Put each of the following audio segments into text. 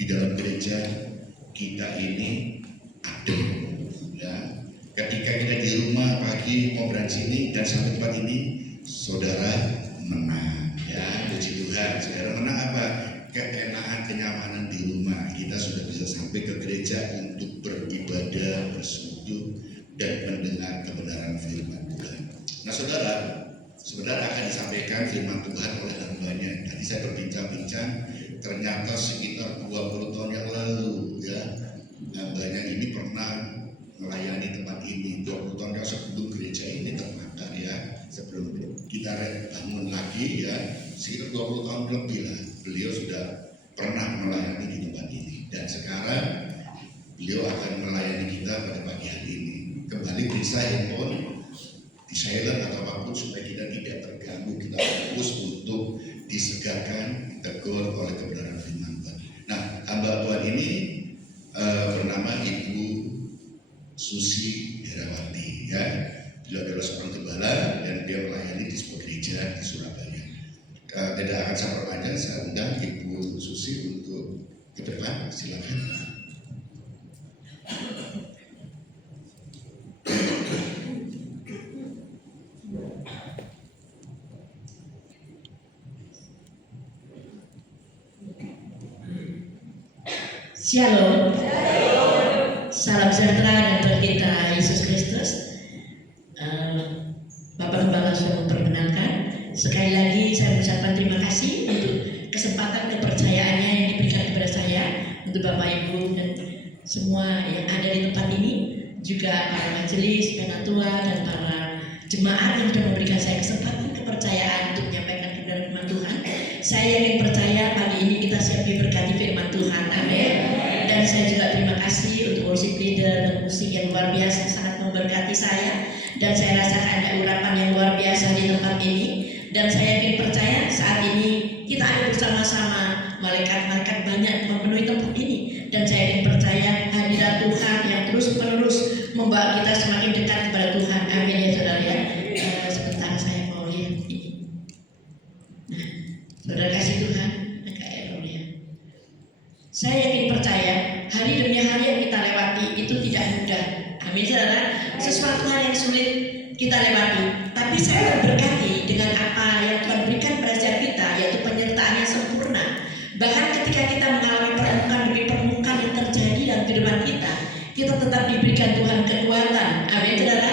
di dalam gereja kita ini adem, ya. Ketika kita di rumah pagi mau berangkat sini dan sampai tempat ini, saudara menang, ya. Puji Tuhan. Saudara menang apa? Keenakan, kenyamanan di rumah. Kita sudah bisa sampai ke gereja untuk beribadah, bersekutu, dan mendengar kebenaran firman Tuhan. Nah, saudara, sebenarnya akan disampaikan firman Tuhan oleh hambanya. Tadi saya berbincang-bincang, ternyata sekitar 20 tahun yang lalu, ya, hambanya ini pernah melayani tempat ini. 20 tahun yang sebelum gereja ini terbakar, ya, sebelum kita bangun lagi, ya, sekitar 20 tahun lebih lah, beliau sudah pernah melayani di tempat ini. Dan sekarang beliau akan melayani kita pada pagi hari ini. Kembali bisa handphone di silent atau apapun supaya kita tidak terganggu, kita fokus untuk disegarkan, ditegur oleh kebenaran firman Tuhan. Nah, hamba Tuhan ini bernama Ibu Susi Herawati, ya. Beliau adalah seorang gembala dan dia melayani di sebuah gereja di Surabaya. Tidak akan saya perpanjang, saya undang Ibu Susi untuk ke depan, silakan. Shalom. Salam sejahtera dan Tuhan kita Yesus Kristus. Bapak Gembala sudah memperkenalkan. Sekali lagi saya mengucapkan terima kasih untuk kesempatan dan kepercayaannya yang diberikan kepada saya, untuk Bapak Ibu dan semua yang ada di tempat ini, juga para majelis, penatua dan para jemaat yang sudah memberikan saya kesempatan, kepercayaan untuk menyampaikan kebenaran firman Tuhan. Saya yakin percaya pagi ini kita siap diberkati firman Tuhan. Amin. Dan saya juga terima kasih untuk worship leader dan musik yang luar biasa, sangat memberkati saya. Dan saya rasakan ada urapan yang luar biasa di tempat ini. Dan saya yakin percaya saat ini kita ada bersama-sama, malaikat-malaikat banyak memenuhi tempat ini. Dan saya yakin percaya hadirat Tuhan yang terus-menerus membawa kita semakin dekat kepada Tuhan. Amin ya saudara ya. Sebentar saya mau lihat ini. Nah, saudara kasih Tuhan, agak error ya. Saya yakin percaya hari demi hari yang kita lewati itu tidak mudah. Amin saudara. Sesuatu hal yang sulit kita lewati, tapi saya berkati dengan apa yang Tuhan berikan pada setiap kita, yaitu penyertaan yang sempurna. Bahkan ketika kita mengalami permukaan demi permukaan yang terjadi dalam kehidupan kita tetap diberikan Tuhan kekuatan. Amin saudara.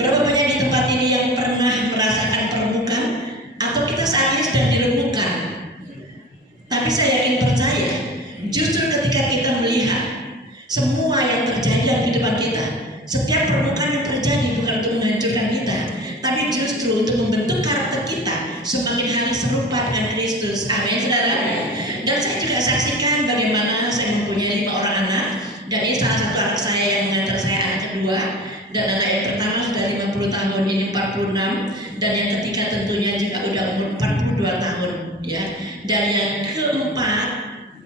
Berapa banyak di tempat ini yang pernah merasakan permukaan atau kita saat ini sedang diremukkan? Tapi saya yakin percaya, justru ketika kita melihat semua yang terjadi dalam kehidupan kita, setiap permukaan yang terjadi bukan untuk menghancurkan kita, tapi justru untuk membentuk karakter kita semakin hari serupa dengan Kristus. Amin saudara. Dan saya juga saksikan bagaimana saya mempunyai 5 orang anak, dan ini salah satu anak saya yang mengantar saya anak kedua, dan anak yang pertama sudah 50 tahun, ini 46, dan yang ketiga tentunya juga udah umur 42 tahun, ya. Dan yang keempat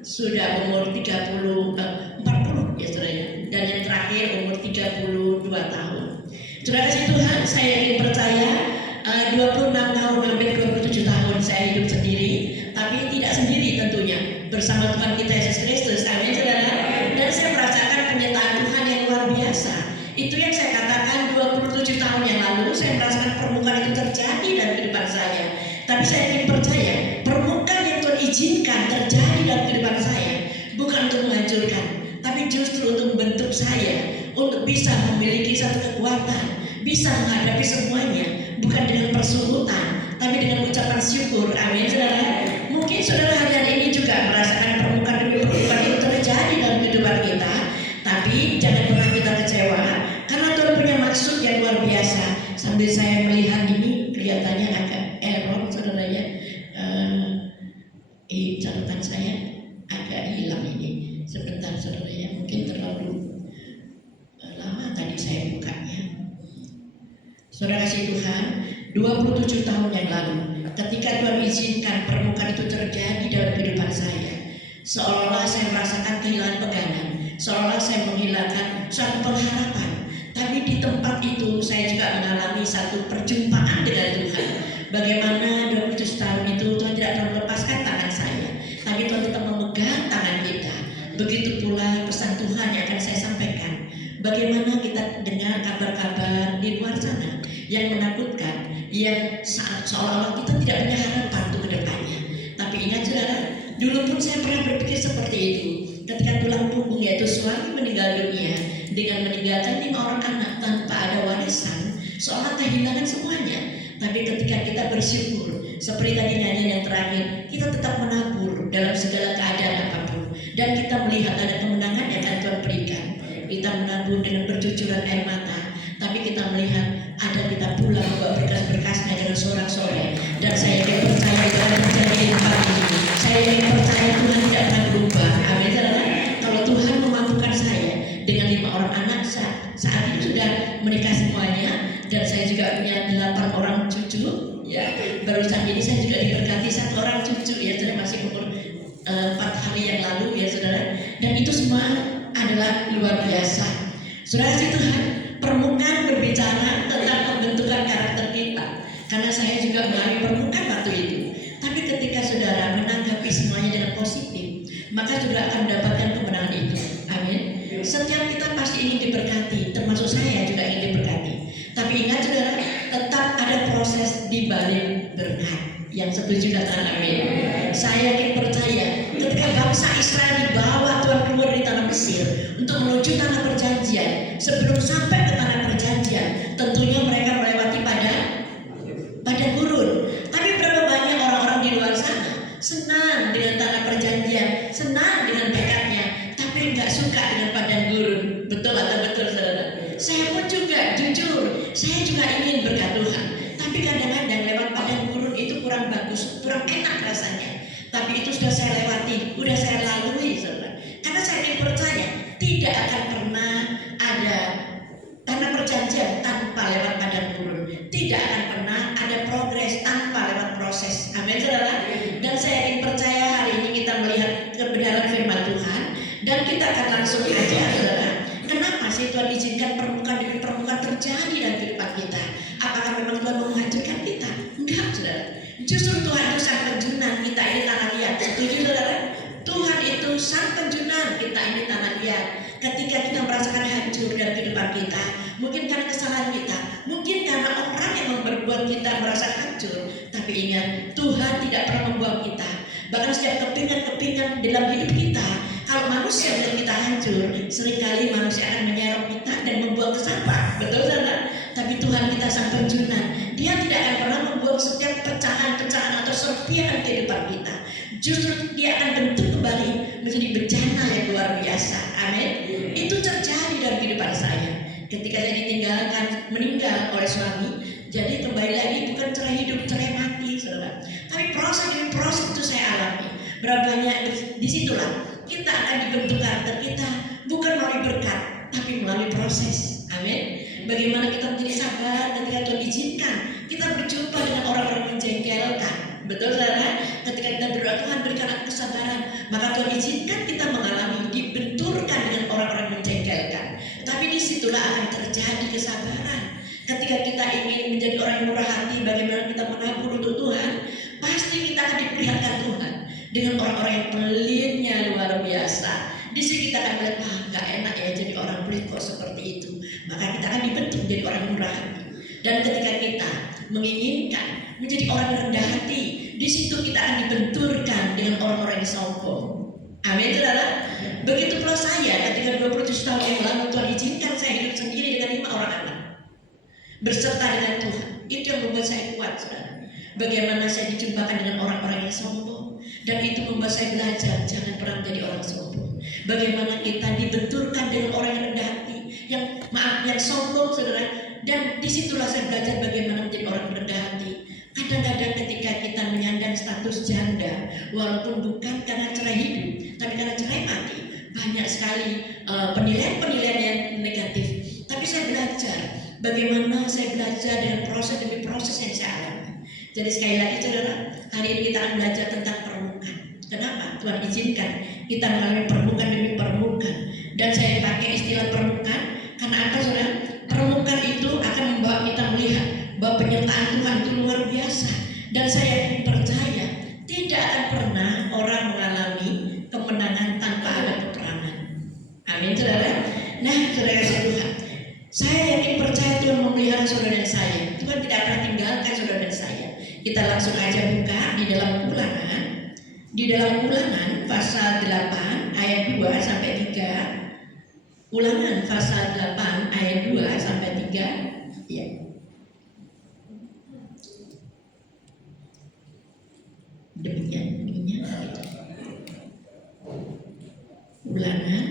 sudah umur 40 ya saudara ya. Dan yang terakhir umur 32 tahun. Saudara kasih Tuhan, saya ingin percaya 26 tahun hampir 27 tahun saya hidup sendiri, tapi tidak sendiri tentunya, bersama Tuhan kita Yesus Kristus. Amin saudara. Dan saya merasakan penyertaan Tuhan yang luar biasa. Itu yang saya katakan 27 tahun yang lalu saya merasakan permukaan itu terjadi dalam kehidupan saya. Tapi saya ingin percaya permukaan yang Tuhan izinkan terjadi dalam kehidupan saya bukan untuk menghancurkan, tapi justru untuk membentuk saya untuk bisa memiliki satu kekuatan, bisa menghadapi semuanya, bukan dengan persungutan, tapi dengan ucapan syukur. Amin saudara. Mungkin saudara hari ini juga merasakan permukaan demi permukaan itu terjadi dalam kehidupan kita, tapi jangan pernah kita kecewa, karena Tuhan punya maksud yang luar biasa. Sambil saya melihat ini kelihatannya agak error saudara ya. Catatan saya agak hilang ini. Sebentar saudara ya, mungkin terlalu lama tadi saya bukanya. Saudara kasih Tuhan, 27 tahun yang lalu ketika Tuhan izinkan permukaan itu terjadi dalam kehidupan saya, seolah-olah saya merasakan kehilangan pegangan, seolah-olah saya menghilangkan suatu pengharapan. Tapi di tempat itu saya juga mengalami satu perjumpaan dengan Tuhan. Bagaimana 27 tahun itu Tuhan tidak pernah melepaskan tangan saya, tapi Tuhan tetap memegang tangan kita. begitu pula pesan Tuhan yang akan saya sampaikan. Bagaimana kita dengar kabar-kabar di luar sana yang menakutkan, yang seolah-olah kita tidak punya harapan untuk kedepannya. Tapi ingat saudara, dulu pun saya pernah berpikir seperti itu. Ketika tulang punggung yaitu suami meninggal dunia dengan meninggalkan 5 orang anak tanpa ada warisan, seolah kehilangan semuanya. Tapi ketika kita bersyukur, seperti tadi nyanyian yang terakhir, kita tetap menabur dalam segala keadaan apapun, dan kita melihat ada kemenangan yang akan Tuhan berikan. Kita menabur dengan bercucuran air mata, tapi kita melihat ada kita pulang membawa berkas-berkasnya dengan sorak-sorai. Dan saya ingin percaya dalam terjadi tempat ini. Saya ingin percaya Tuhan tidak pernah berubah. Amin. Kalau Tuhan memampukan saya dengan 5 orang anak, saat itu sudah menikah semuanya, dan saya juga punya 8 orang cucu. Ya, barusan ini saya juga diberkati 1 orang cucu. Ya, saya masih umur 4 hari yang lalu, ya saudara. Dan itu semua adalah luar biasa. Saudara si Tuhan, permukaan berbicara tentang pembentukan karakter kita. Karena saya juga melalui permukaan waktu itu. Tapi ketika saudara menanggapi semuanya dengan positif, maka saudara akan mendapatkan kemenangan itu. Amin. Setiap kita pasti ingin diberkati, termasuk saya juga ingin diberkati. Tapi ingat saudara, tetap ada proses di balik berkat. Yang setuju katakan amin. Saya yakin percaya ketika bangsa Israel dibawa Tuhan keluar dari tanah Mesir untuk menuju tanah perjanjian, sebelum sampai ke tanah perjanjian, tentunya mereka melewati padang gurun. Tapi berapa banyak orang-orang di luar sana senang dengan tanah perjanjian, senang dengan berkatnya, tapi nggak suka dengan padang gurun. Betul atau betul saudara? Saya pun juga jujur, saya juga ingin berkat Tuhan, tapi kadang-kadang lewat padang gurun itu kurang bagus, kurang enak rasanya. Tapi itu sudah saya lewati, sudah saya lalui saudara. Karena saya ingin percaya tidak akan pernah ada tanah perjanjian tanpa lewat padang gurun. Tidak akan pernah ada progres tanpa lewat proses. Amin saudara. Dan saya ingin percaya hari ini kita melihat kebenaran firman Tuhan, dan kita akan langsung aja saudara. Kenapa sih Tuhan izinkan permukaan demi permukaan terjadi dalam kehidupan kita? Apakah memang Tuhan menghancurkan kita? Enggak saudara. Justru Tuhan itu sang penjunan, kita ini tanah liat. Setuju saudara? Tuhan itu sang penjunan, kita ini tanah liat. Ketika kita merasakan hancur dalam kehidupan kita, mungkin karena kesalahan kita, mungkin karena orang yang membuat kita merasa hancur. Tapi ingat, Tuhan tidak pernah membuang kita. Bahkan setiap kepingan-kepingan dalam hidup kita, kalau manusia yang kita hancur, seringkali manusia akan menyerap kita dan membuang ke sampah. Betul saudara? Tapi Tuhan kita sang penjunan, Dia tidak akan pernah membuang setiap pecahan-pecahan atau serpihan kehidupan kita. Justru Dia akan bentuk kembali menjadi bencana yang luar biasa. Amin. Itu terjadi dalam kehidupan saya. Ketika saya ditinggalkan, meninggal oleh suami, jadi kembali lagi bukan cerai hidup, cerai mati, saudara. Tapi proses demi proses itu saya alami. Berapa banyak disitulah kita akan dibentuk karakter kita, bukan melalui berkat, tapi melalui proses. Amin. Bagaimana kita menjadi sabar ketika Tuhan izinkan kita berjumpa dengan orang-orang menjengkelkan. Betul saudara? Ketika kita berdoa Tuhan berikan kesabaran, maka Tuhan izinkan kita mengalami dibenturkan dengan orang-orang menjengkelkan. Tapi disitulah akan terjadi kesabaran. Ketika kita ingin menjadi orang yang murah hati, bagaimana kita menabur untuk Tuhan, pasti kita akan diperlihatkan Tuhan dengan orang-orang yang pelitnya luar biasa. Di sini kita akan melihat, gak enak ya jadi orang pelit kok seperti itu. Maka kita akan dibentuk menjadi orang murah hati. Dan ketika kita menginginkan menjadi orang yang rendah hati, di situ kita akan dibenturkan dengan orang-orang yang sombong. Amin saudara. Begitu pula saya ketika 27 tahun yang lalu Tuhan izinkan saya hidup sendiri dengan 5 orang anak, berserta dengan Tuhan. Itu yang membuat saya kuat saudara. Bagaimana saya dijumpakan dengan orang-orang yang sombong, dan itu membuat saya belajar jangan pernah menjadi orang sombong. Bagaimana kita dibenturkan dengan orang yang rendah hati, yang sombong saudara. Dan disitulah saya belajar bagaimana menjadi orang yang rendah hati. Kadang-kadang ketika kita menyandang status janda, walaupun bukan karena cerai hidup, tapi karena cerai mati, banyak sekali penilaian-penilaian yang negatif. Tapi saya belajar bagaimana saya belajar dengan proses demi proses yang saya alami. Jadi sekali lagi saudara, hari ini kita akan belajar tentang permukaan. Kenapa? Tuhan izinkan kita mengalami permukaan demi permukaan. Dan saya pakai istilah permukaan karena apa saudara? Permukaan itu akan membawa kita melihat bahwa penyertaan Tuhan itu luar biasa. Dan saya percaya tidak akan pernah orang mengalami kemenangan tanpa ada peperangan. Amin, saudara. Nah, saudara kasih Tuhan, saya yakin percaya Tuhan memelihara saudara dan saya. Tuhan tidak akan tinggalkan saudara dan saya. Kita langsung aja buka di dalam Ulangan. Di dalam Ulangan pasal 8 ayat 2 sampai 3. Ulangan pasal 8 ayat 2 sampai 3. Ya. Demikian bunyinya. Ulangan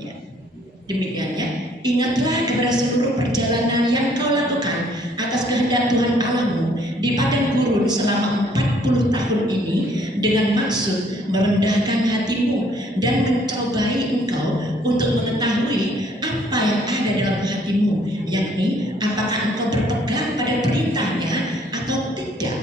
ya. Demikian ya. Ingatlah kepada seluruh perjalanan yang kau lakukan atas kehendak Tuhan Allahmu di padang gurun selama 40 tahun ini dengan maksud merendahkan hatimu dan mencobai engkau untuk mengetahui apa yang ada dalam hatimu, yakni apakah engkau berpegang pada perintahnya atau tidak.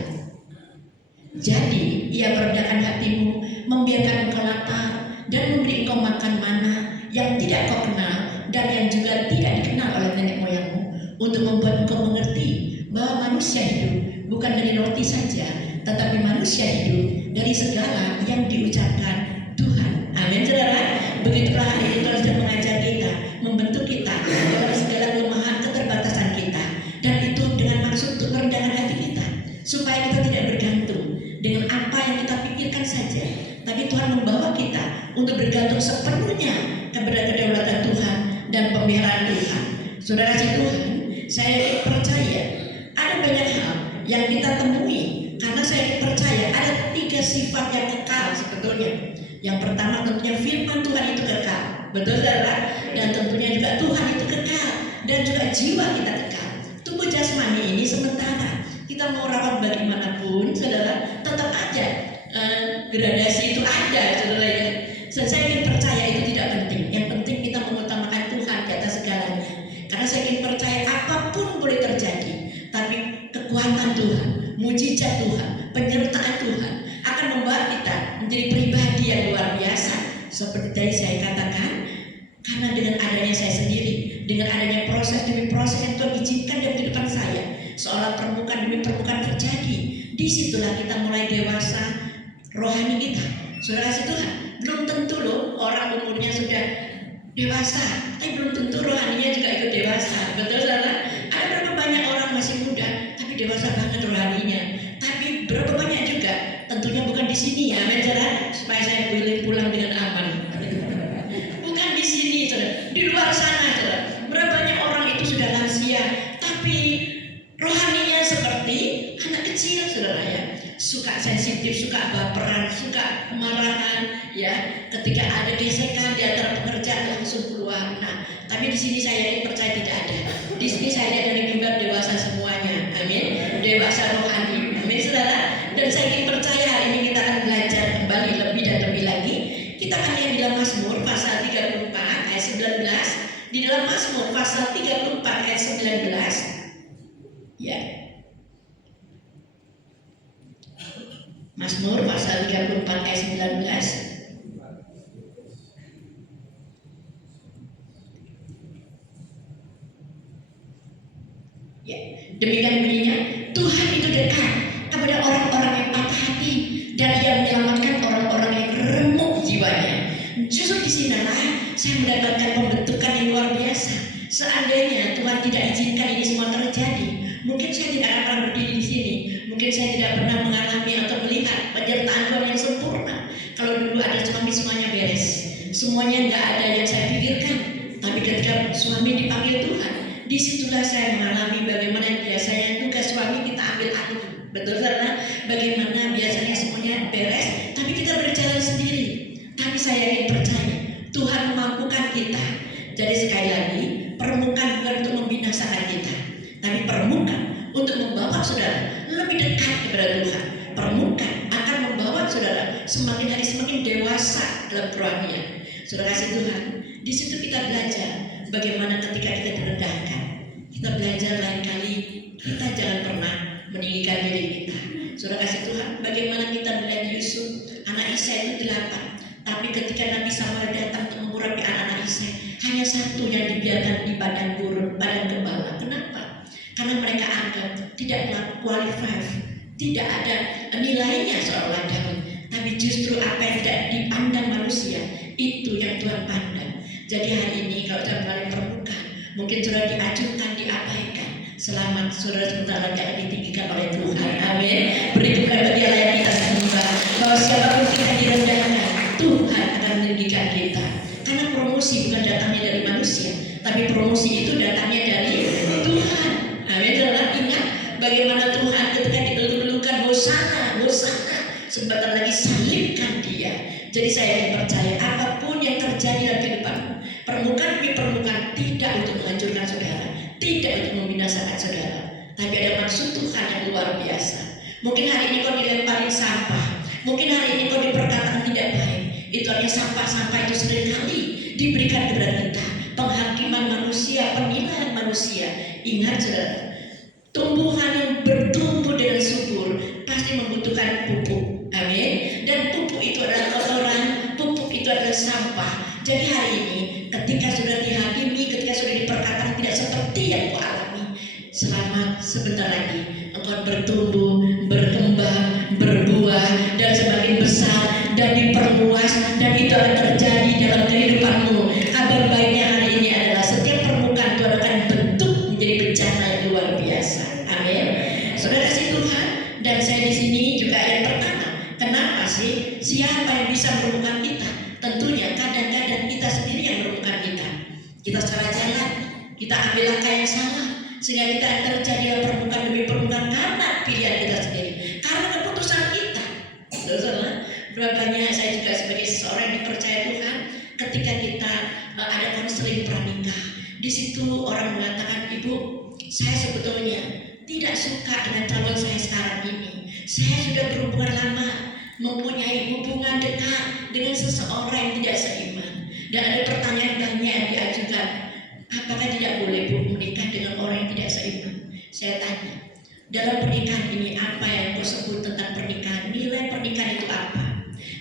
Jadi ia merendahkan hatimu, membiarkan engkau lapar dan memberi engkau makan mana yang tidak kau kenal dan yang juga tidak dikenal oleh nenek moyangmu, untuk membuat engkau mengerti bahwa manusia hidup bukan dari roti saja, tetapi manusia hidup dari segala yang diucapkan Tuhan. Amin, saudara. Begitulah hari ini Tuhan sudah mengajar kita, membentuk kita dalam segala kelemahan keterbatasan kita, dan itu dengan maksud untuk merendahkan hati kita, supaya kita tidak bergantung dengan apa yang kita pikirkan saja, tapi Tuhan membawa kita untuk bergantung sepenuhnya kepada kedaulatan Tuhan dan pemeliharaan Tuhan. Saudara kasih Tuhan, saya percaya ada banyak hal yang kita temui karena saya percaya ada 3 sifat yang kekal sebetulnya. Yang pertama tentunya firman Tuhan itu kekal, betul saudara, dan tentunya juga Tuhan itu kekal, dan juga jiwa kita kekal. Tubuh jasmani ini sementara, kita mau rawat bagaimanapun saudara, tetap aja gradasi itu ada, saudara ya. Saya ingin percaya itu tidak penting. Yang penting kita mengutamakan Tuhan di atas segalanya. Karena saya ingin percaya apapun boleh terjadi, tapi kekuatan Tuhan, mujizat Tuhan, penyertaan Tuhan akan membawa kita menjadi pribadi yang luar biasa. Seperti tadi saya katakan, karena dengan adanya saya sendiri, dengan adanya proses demi proses yang Tuhan izinkan dalam kehidupan saya, seolah permukaan demi permukaan terjadi, disitulah kita mulai dewasa rohani kita. Saudara kasih Tuhan, belum tentu loh orang umurnya sudah dewasa, tapi belum tentu rohaninya juga ikut dewasa. Betul saudara? Ada berapa banyak orang masih muda tapi dewasa banget rohaninya. Tapi berapa banyak juga tentunya bukan di sini ya, saudara, supaya saya boleh pulang dengan aman. Bukan di sini, saudara, di luar sana, saudara. Berapa banyak orang itu sudah lansia tapi rohaninya seperti anak kecil, saudara ya. Suka sensitif, suka baperan, suka kemarahan, ya. Ketika ada gesekan di antara pekerja langsung keluar. Nah, tapi di sini saya percaya tidak ada. Di sini saya lihat dari mimbar dewasa semuanya, amin. Dewasa rohani, amin, saudara. Dan saya ingin percaya hari ini kita akan belajar kembali lebih dan lebih lagi. Kita akan lihat di dalam Mazmur pasal 34 ayat 19. Di dalam Mazmur pasal 34 ayat 19, ya. Mazmur pasal 34 ayat 19. Ya, demikian bunyinya, Tuhan itu dekat kepada orang-orang yang patah hati dan Ia menyelamatkan orang-orang yang remuk jiwanya. Justru di sinilah saya mendapatkan pembentukan yang luar biasa. Seandainya Tuhan tidak izinkan ini semua terjadi, mungkin saya tidak akan pernah berdiri di sini. Mungkin saya tidak pernah mengalami atau melihat penyertaan Tuhan yang sempurna. Kalau dulu ada suami semuanya beres, semuanya nggak ada yang saya pikirkan. Tapi ketika suami dipanggil Tuhan, disitulah saya mengalami bagaimana biasanya tugas suami kita ambil alih. Betul karena bagaimana biasanya semuanya beres, tapi kita berjalan sendiri. Tapi saya ingin percaya Tuhan memampukan kita. Jadi sekali lagi, permukaan bukan untuk membinasakan kita, tapi permukaan untuk membawa saudara lebih dekat kepada Tuhan. Permukaan akan membawa saudara semakin hari semakin dewasa dalam kerohanian. Saudara kasih Tuhan, di situ kita belajar bagaimana ketika kita direndahkan. Kita belajar lain kali kita jangan pernah meninggikan diri kita. Saudara kasih Tuhan, bagaimana kita melihat Yusuf, anak Isa itu 8. Tapi ketika Nabi Samuel datang untuk satu yang dibiarkan di badan guru, badan gembala. Kenapa? Karena mereka anggap tidak qualified, tidak ada nilainya seorang Daud. Tapi justru apa yang tidak dipandang manusia, itu yang Tuhan pandang. Jadi hari ini kalau saya mulai permukaan, mungkin sudah diajukan, diabaikan. Selamat, saudara sebentar lagi akan ditinggikan oleh Tuhan. Amin. Beritukan bagi yang kita semua bahwa siapapun kita direndahkan, Tuhan akan meninggikan kita. Karena promosi bukan datangnya dari manusia, tapi promosi itu datangnya dari Tuhan. Amin. Saudara ingat bagaimana Tuhan ketika digelukan Hosana, Hosana, sebentar lagi salibkan dia. Jadi saya percaya apapun yang terjadi dalam kehidupanmu, permukaan demi permukaan, tidak untuk menghancurkan saudara, tidak untuk membinasakan saudara, tapi ada maksud Tuhan yang luar biasa. Mungkin hari ini kau dilemparin sampah, mungkin hari ini kau diperkataan tidak baik. Itu hanya sampah-sampah itu seringkali diberikan kepada kita, penghakiman manusia, penilaian manusia. Ingat saudara, tumbuhan yang bertumbuh dengan subur pasti membutuhkan pupuk. Amin. Dan pupuk itu adalah kotoran, pupuk itu adalah sampah. Jadi hari ini ketika sudah dihakimi, ketika sudah diperkatakan tidak seperti yang kau alami, selamat, sebentar lagi engkau bertumbuh, berkembang, berbuah dan semakin besar dan diperluas, dan itu akan terjadi dalam kehidupanmu. Kabar baiknya hari ini adalah setiap permukaan Tuhan akan bentuk menjadi bencana yang luar biasa. Amin. Saudara kasih Tuhan, dan saya di sini juga yang pertama. Kenapa sih? Siapa yang bisa menemukan kita? Tentunya kadang-kadang kita sendiri yang menemukan kita. Kita salah jalan, kita ambil langkah yang salah, sehingga kita terjadi permukaan demi permukaan karena pilihan kita sendiri, karena keputusan kita. Saudara, berapa banyak saya juga sebagai seseorang yang dipercaya Tuhan, ketika kita ada konseling pranikah, di situ orang mengatakan, ibu, saya sebetulnya tidak suka dengan calon saya sekarang ini. Saya sudah berhubungan lama, mempunyai hubungan dekat dengan seseorang yang tidak seiman. Dan ada pertanyaan banyak yang diajukan, apakah tidak boleh Bu menikah dengan orang yang tidak seiman? Saya tanya, dalam pernikahan ini apa yang kau sebut tentang pernikahan? Nilai pernikahan itu apa?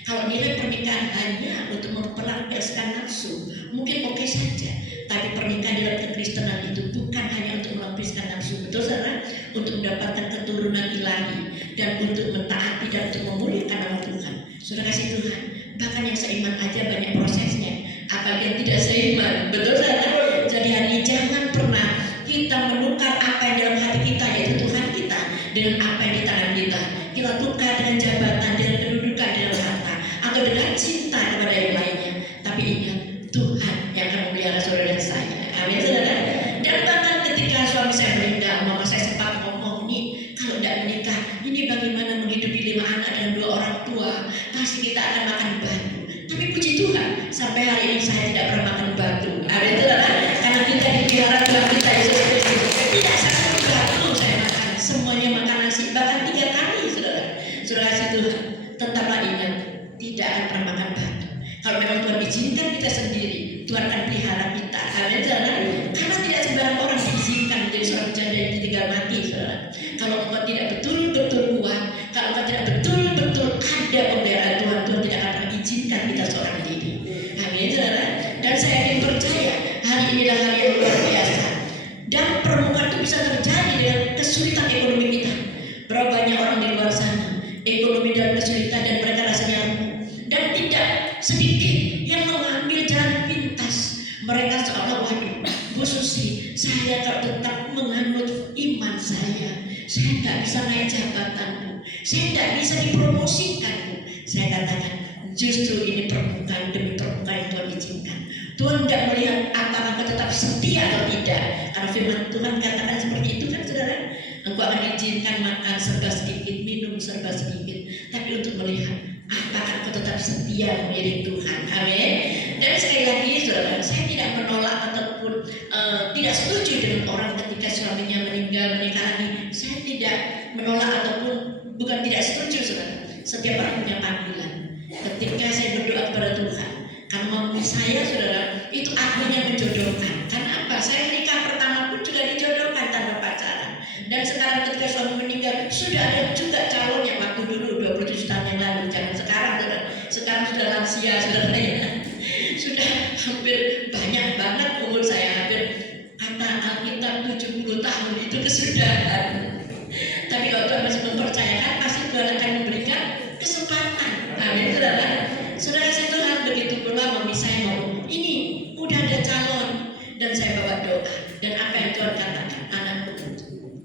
Kalau nilai pernikahan hanya untuk mempelampiaskan nafsu, mungkin oke saja. Tapi pernikahan dalam kekristenan itu bukan hanya untuk melampiaskan nafsu, betul saudara? Untuk mendapatkan keturunan ilahi dan untuk mentaati dan untuk memuliakan nama Tuhan. Sudah kasih Tuhan, bahkan yang seiman aja banyak prosesnya, apalagi yang tidak seiman, betul saudara? Jadi hari ini jangan pernah kita menukar apa yang dalam hati kita, yaitu Tuhan kita, dengan apa yang di tangan kita. Kita tukar dengan jabatan, dengan kedudukan, dengan harta, atau dengan cinta kepada yang lainnya. Tapi ingat, Tuhan yang akan memelihara saudara dan saya. Amin saudara. Dan bahkan ketika suami saya meninggal, mama saya sempat ngomong, nih kalau tidak menikah, ini bagaimana menghidupi 5 anak dan 2 orang tua? Pasti kita akan makan batu. Tapi puji Tuhan, sampai hari ini saya tidak pernah makan batu. Amin saudara. Karena kita dipelihara Tuhan kita Yesus Kristus. Tidak satu batu saya makan, semuanya makan nasi, bahkan 3 kali saudara. Saudara kasih Tuhan, tetaplah ingat, tidak akan pernah makan batu. Kalau memang Tuhan izinkan kita sendiri, Tuhan akan pelihara kita. Amin saudara. Karena tidak sembarang orang diizinkan menjadi seorang janda yang ditinggal mati saudara. Kalau engkau tidak betul-betul kuat, kalau engkau tidak betul-betul ada pemeliharaan Tuhan, Tuhan tidak akan mengizinkan kita seorang diri. Amin saudara. Dan saya yakin percaya hari ini adalah hari yang luar biasa. Dan permukaan itu bisa terjadi dengan kesulitan ekonomi kita. Berapa banyak orang di luar sana ekonomi dalam kesulitan dan mereka rasanya remuk. Dan tidak sedikit yang mengambil jalan pintas. Mereka seolah, waduh, Bu Susi, saya kalau tetap menganut iman saya tidak bisa naik jabatan Bu, saya tidak bisa dipromosikan Bu. Saya katakan, justru ini permukaan demi permukaan yang Tuhan izinkan. Tuhan tidak melihat apakah kau tetap setia atau tidak. Karena firman Tuhan katakan seperti itu kan saudara. Engkau akan izinkan makan serba sedikit, minum serba sedikit, tapi untuk melihat apakah kau tetap setia mengiring Tuhan. Amin. Dan sekali lagi saudara, saya tidak menolak ataupun tidak setuju dengan orang ketika suaminya meninggal menikah lagi. Saya tidak menolak ataupun bukan tidak setuju saudara. Setiap orang punya panggilan. Ketika saya berdoa kepada Tuhan, karena mami saya saudara itu akhirnya menjodohkan. Karena apa? Saya nikah pertama pun juga dijodohkan tanpa pacaran. Dan sekarang ketika suami meninggal sudah ada juga calon yang waktu dulu 27 tahun yang lalu. Jangan sekarang saudara. Sekarang sudah lansia saudara ya. sudah hampir banyak banget umur saya, hampir kata Alkitab 70 tahun itu kesudahan. Tapi kalau Tuhan masih mempercayakan, pasti Tuhan akan memberikan kesempatan. Amin, saudara. Saudara, saya Tuhan begitu pula mau saya mau ini udah ada calon dan saya bawa doa dan apa yang Tuhan katakan, anakku,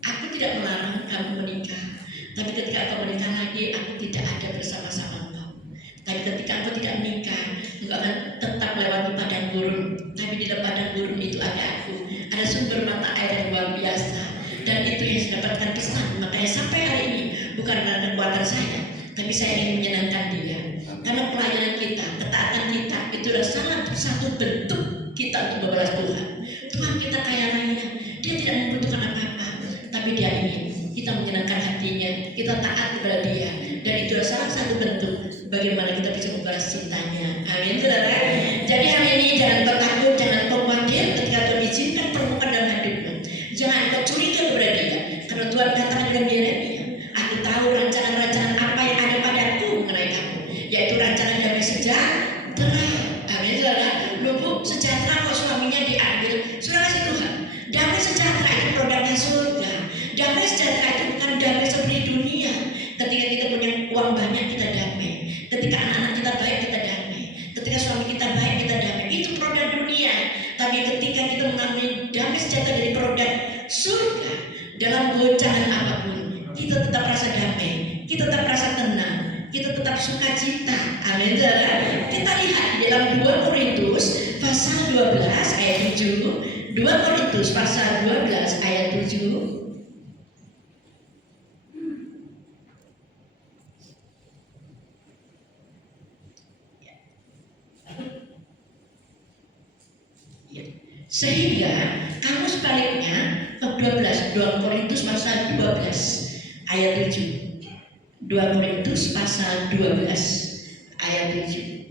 aku tidak melarang kamu menikah, tapi ketika kau menikah lagi, aku tidak ada bersama-sama engkau. Tapi ketika engkau tidak menikah, engkau akan tetap lewati padang gurun. Tapi di dalam padang gurun itu ada aku, ada sumber mata air yang luar biasa. Dan itu yang saya dapatkan pesan. Makanya sampai hari ini bukan karena kekuatan saya, tapi saya ingin menyenangkan Dia. Karena pelayanan kita, ketaatan kita itu adalah salah satu bentuk kita untuk membalas Tuhan. Tuhan kita kaya raya, Dia tidak membutuhkan apa-apa, tapi Dia ingin kita menyenangkan hatinya, kita taat kepada Dia. Dan itu adalah salah satu bentuk bagaimana kita bisa membalas cintanya. Amin, saudara. Jadi hari ini jangan takut, jangan khawatir ketika Tuhan izinkan permukaan dalam hidupmu. Jangan kau curiga kepada Dia, karena Tuhan katakan dalam Yeremia, aku tahu rancangan-rancangan apa yang ada padaku mengenai kamu, yaitu rancangan damai sejahtera. Amin, saudara. Loh, sejahtera kok suaminya diambil? Saudara kasih Tuhan, damai sejahtera itu produknya surga. Damai sejahtera itu bukan damai seperti dunia. Ketika kita punya uang banyak, kita damai. Ketika anak-anak kita baik, kita damai. Ketika suami kita baik, kita damai. Itu produk dunia. Tapi ketika kita mengalami damai sejahtera dari produk surga, dalam goncangan apapun, kita tetap rasa damai, kita tetap rasa tenang, kita tetap sukacita. Amin, saudara. Kita lihat di dalam 2 Korintus pasal 12 ayat 7. 2 Korintus pasal 12 ayat 7. Sehingga kamu sebaliknya 2 Korintus pasal 12 ayat 7. 2 Korintus pasal 12 ayat 7.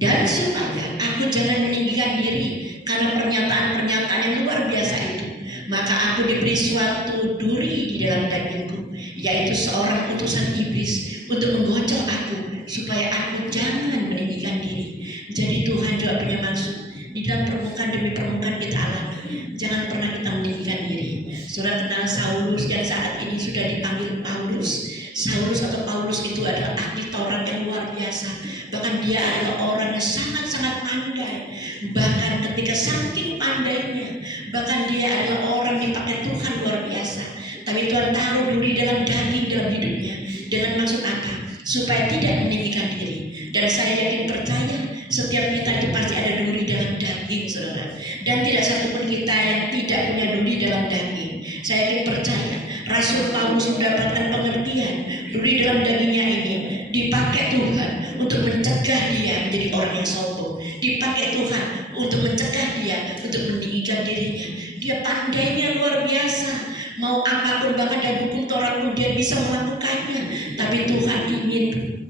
Dan supaya aku jangan meninggikan diri karena pernyataan-pernyataan yang luar biasa itu, maka aku diberi suatu duri di dalam dagingku, yaitu seorang utusan iblis untuk menggocok aku supaya aku jangan meninggikan diri. Jadi Tuhan juga punya maksud di dalam permukaan demi permukaan kita alami. Jangan pernah kita meninggikan diri. Saudara kenal Saulus yang saat ini sudah dipanggil Paulus. Saulus atau Paulus itu adalah ahli Taurat yang luar biasa. Bahkan dia adalah orang yang sangat-sangat pandai. Bahkan ketika saking pandainya, bahkan dia adalah orang yang dipakai Tuhan luar biasa. Tapi Tuhan taruh duri dalam daging dalam hidupnya. Dengan maksud apa? Supaya tidak meninggikan diri. Dan saya yakin percaya setiap kita itu pasti ada duri dalam daging, saudara. Dan tidak satupun kita yang tidak punya duri dalam daging. Saya yakin percaya Rasul Paulus mendapatkan pengertian duri dalam dagingnya ini dipakai Tuhan untuk mencegah dia menjadi orang yang sombong. Dipakai Tuhan untuk mencegah dia untuk meninggikan dirinya. Dia pandainya luar biasa. Mau apapun, bahkan dari hukum Taurat pun dia bisa melakukannya. Tapi Tuhan ingin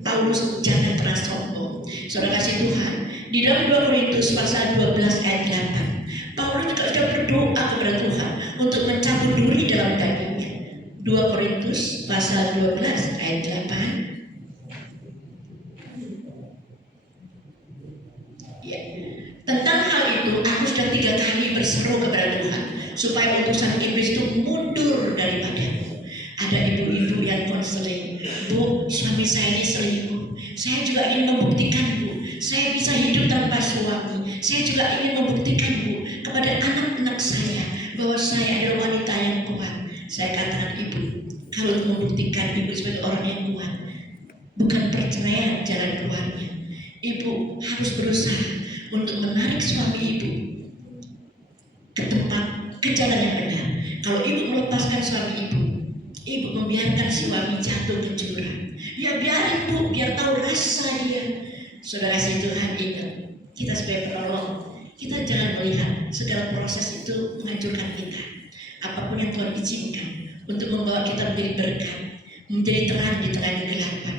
Paulus jangan pernah sombong. Saudara kasih Tuhan, di dalam 2 Korintus pasal 12 ayat 8, Paulus juga sudah berdoa kepada Tuhan untuk mencabut duri dalam dagingnya. 2 Korintus pasal 12 ayat 8. Ya. Tentang hal itu aku sudah 3 kali berseru kepada Tuhan supaya utusan iblis itu mundur daripadamu. Ada ibu-ibu yang konseling, Bu, suami saya ini selingkuh. Saya juga ingin membuktikan, Bu, saya bisa hidup tanpa suami. Saya juga ingin membuktikan, Bu, kepada anak-anak saya bahwa saya adalah wanita yang kuat. Saya katakan, Ibu, kalau membuktikan Ibu sebagai orang yang kuat, bukan perceraian jalan keluarnya. Ibu harus berusaha untuk menarik suami Ibu ke tempat, ke jalan yang benar. Kalau Ibu melepaskan suami Ibu membiarkan suami jatuh ke jurang, ya biarin, Bu, biar tahu rasa dia. Saudara kasih Tuhan, ingat, kita sebagai penolong, kita jangan melihat segala proses itu menghancurkan kita. Apapun yang Tuhan izinkan untuk membawa kita menjadi berkat, menjadi terang di tengah kegelapan.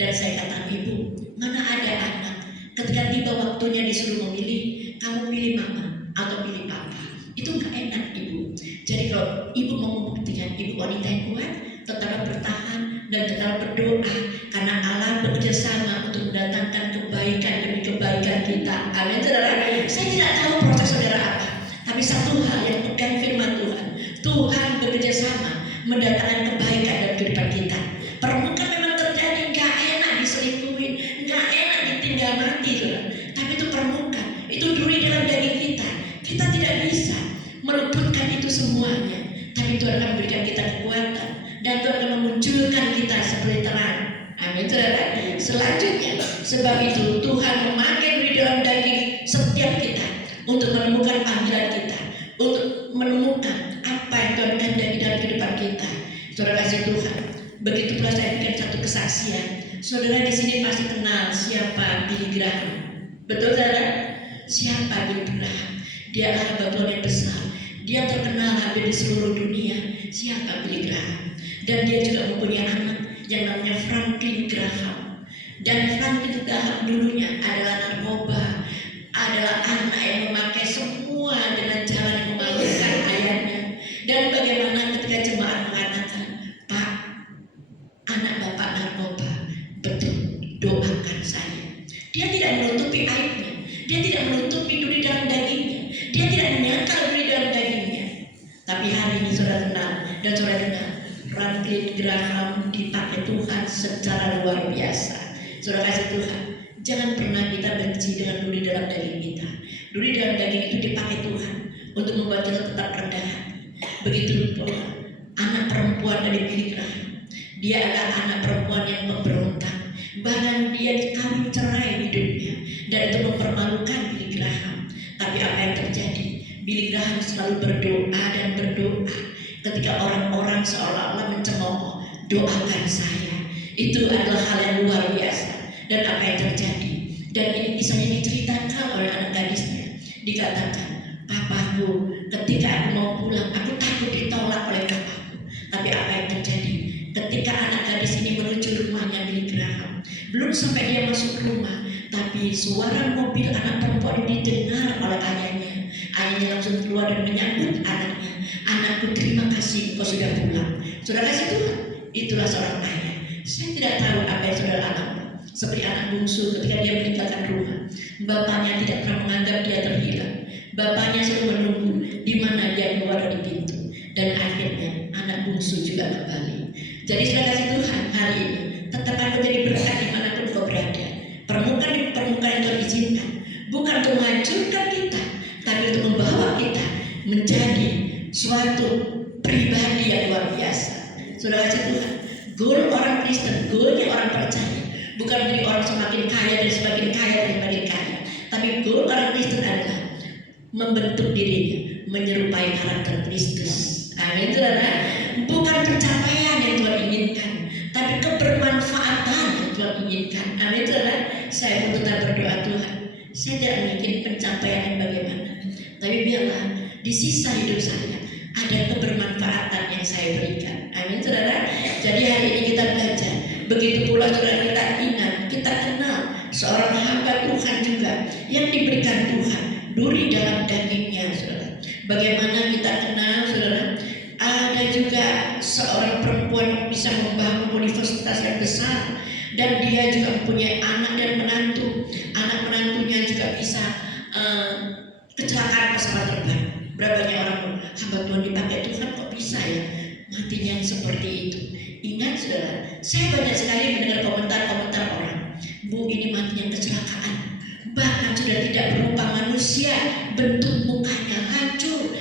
Dan saya katakan, Ibu, mana ada anak ketika tiba waktunya disuruh memilih, kamu pilih mama atau pilih papa. Itu gak enak, Ibu. Jadi kalau Ibu mau membuktikan Ibu wanita yang kuat, tetap bertahan dan tetap berdoa, karena Allah bekerja sama untuk mendatangkan kebaikan demi kebaikan kebaikan kita. Amin, saudara. Saya tidak tahu proses saudara apa, tapi satu hal yang pegang firman Tuhan, Tuhan bekerja sama mendatangkan kebaikan dalam kehidupan kita. Permukaan memang terjadi, nggak enak diselingkuhin, nggak enak ditinggal mati, saudara. Tapi itu permukaan, itu duri dalam daging kita. Kita tidak bisa meluputkan itu semuanya, tapi Tuhan akan memberikan kita kekuatan dan Tuhan akan memunculkan kita seperti terang. Amin, saudara. Selanjutnya, sebab itu Tuhan memanggil di dalam daging setiap kita untuk menemukan panggilan kita, untuk menemukan apa yang Tuhan kehendaki dalam kehidupan kita. Saudara kasih Tuhan, begitu pula saya berikan satu kesaksian. Saudara di sini pasti kenal siapa Billy Graham. Betul, saudara? Siapa Billy Graham? Dia adalah batuan yang besar. Dia terkenal hampir di seluruh dunia. Siapa Billy Graham? Dan dia juga mempunyai anak yang namanya Franklin Graham. Dan Franklin Graham dulunya adalah narkoba, adalah anak yang memakai semua dengan jalan yang memalukan ayahnya. Dan bagaimana ketika jemaat mengatakan, Pak, anak bapak narkoba, betul, doakan saya. Dia tidak menutupi aibnya, dia tidak menutupi duri dalam dagingnya, dia tidak menyangkal duri dalam dagingnya. Tapi hari ini saudara kenal dan saudara dengar, Franklin Graham dipakai Tuhan secara luar biasa. Saudara kasih Tuhan, jangan pernah kita benci dengan duri dalam daging kita. Duri dalam daging itu dipakai Tuhan untuk membuat kita tetap rendah hati. Begitu pula anak perempuan dari Billy Graham. Dia adalah anak perempuan yang pemberontak. Bahkan dia dikawin cerai hidupnya, dan itu mempermalukan Billy Graham. Tapi apa yang terjadi? Billy Graham selalu berdoa dan berdoa. Ketika orang-orang seolah-olah mencemooh, doakan saya. Itu adalah hal yang luar biasa. Dan apa yang terjadi? Dan ini kisahnya diceritakan oleh anak gadisnya. Dikatakan, papaku ketika aku mau pulang, aku takut ditolak oleh papaku. Tapi apa yang terjadi? Ketika anak gadis ini menuju rumahnya Billy Graham, belum sampai dia masuk rumah, tapi suara mobil anak perempuan ini didengar oleh ayahnya. Ayahnya langsung keluar dan menyambut anaknya. Anakku, terima kasih kau sudah pulang. Saudara kasih Tuhan, itulah seorang ayah. Saya tidak tahu apa yang saudara alami. Seperti anak bungsu ketika dia meninggalkan rumah, bapaknya tidak pernah menganggap dia terhilang. Bapaknya selalu menunggu di mana dia keluar dari pintu. Dan akhirnya anak bungsu juga kembali. Jadi saudara kasih Tuhan, hari ini tetap aku jadi berkat dimanapun kau berada. Permukaan yang Tuhan izinkan, bukan untuk menghancurkan kita, tapi untuk membawa kita menjadi suatu pribadi yang luar biasa. Saudara kasih Tuhan, goal orang Kristen, goalnya orang percaya, bukan menjadi orang semakin kaya dan semakin kaya dan semakin kaya, tapi goal orang Kristen adalah membentuk dirinya menyerupai karakter Kristus. Amin, saudara. Bukan pencapaian yang Tuhan inginkan, tapi kebermanfaatan yang Tuhan inginkan. Amin, saudara. Saya pun tetap berdoa, Tuhan, saya tidak memikirkan pencapaian yang bagaimana, tapi biarlah di sisa hidup saya ada kebermanfaatan yang saya berikan. Amin, saudara. Jadi hari ini kita belajar. Begitu pula saudara, kita ingat, kita kenal seorang hamba Tuhan juga yang diberikan Tuhan duri dalam dagingnya, saudara. Bagaimana kita kenal, saudara, ada juga seorang perempuan yang bisa membangun universitas yang besar, dan dia juga mempunyai anak dan menantu. Anak menantunya juga bisa kecelakaan pesawat terbang. Berapa banyak orang hamba Tuhan dipakai Tuhan, kok bisa ya matinya seperti itu. Ingat saudara, saya banyak sekali mendengar komentar-komentar orang, Bu, ini matinya kecelakaan, bahkan sudah tidak berupa manusia, bentuk mukanya hancur.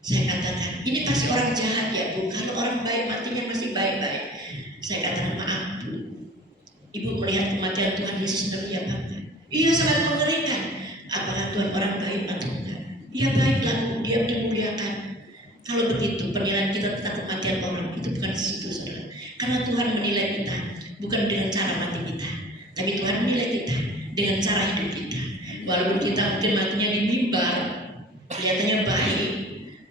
Saya katakan, ini pasti orang jahat ya Bu, kalau orang baik matinya masih baik-baik. Saya katakan, maaf Bu, Ibu melihat kematian Tuhan Yesus seperti apa? Iya, sangat mengerikan. Apakah Tuhan orang baik atau enggak? Iya, baiklah Bu, dia dimuliakan. Kalau begitu penilaian kita tentang kematian orang itu bukan di situ, saudara. Karena Tuhan menilai kita bukan dengan cara mati kita, tapi Tuhan menilai kita dengan cara hidup kita. Walaupun kita mungkin matinya di mimbar, kelihatannya baik,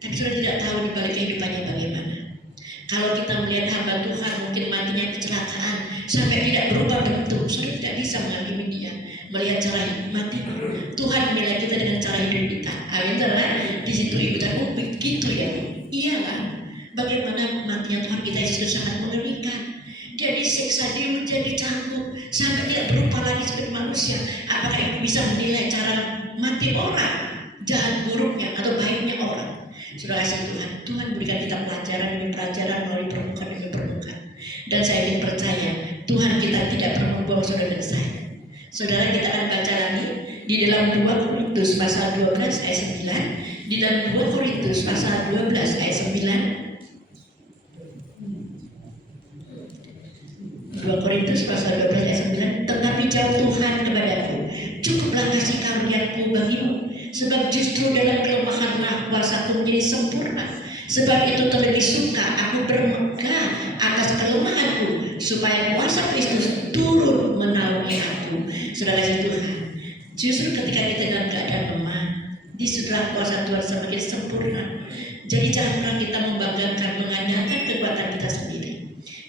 tapi sudah tidak tahu di balik kehidupannya bagaimana. Kalau kita melihat hamba Tuhan mungkin matinya kecelakaan sampai tidak berubah bentuk, sudah tidak bisa menghakimi dia. Melihat cara mati, Tuhan menilai kita dengan cara hidup kita. Amin, saudara. Di situ ibu tahu begitu ya Bu. Iya kan? Bagaimana matinya Tuhan kita Yesus sangat mengerikan. Dia disiksa, dia menjadi canggung sampai tidak berupa lagi seperti manusia. Apa bisa menilai cara mati orang, jahat buruknya atau baiknya orang. Saudara kasih Tuhan, Tuhan berikan kita pelajaran demi pelajaran melalui permukaan demi permukaan. Dan saya ingin percaya Tuhan kita tidak pernah membuang saudara dan saya. Saudara, kita akan baca lagi di dalam 2 Korintus pasal 12 ayat 9. Di dalam 2 Korintus pasal 12 ayat 9. 2 Korintus pasal 12 ayat 9. Tetapi jauh Tuhan kepadaku, cukuplah kasih karunia-Mu bagimu, sebab justru dalam kelemahanlah kuasa-Ku menjadi sempurna. Sebab itu terlebih suka aku bermegah atas kelemahanku, supaya kuasa Kristus turun menaungi aku. Saudara Tuhan, justru ketika kita dalam keadaan lemah, disitulah kuasa Tuhan semakin sempurna. Jadi jangan pernah kita membanggakan, mengandalkan kekuatan kita sendiri.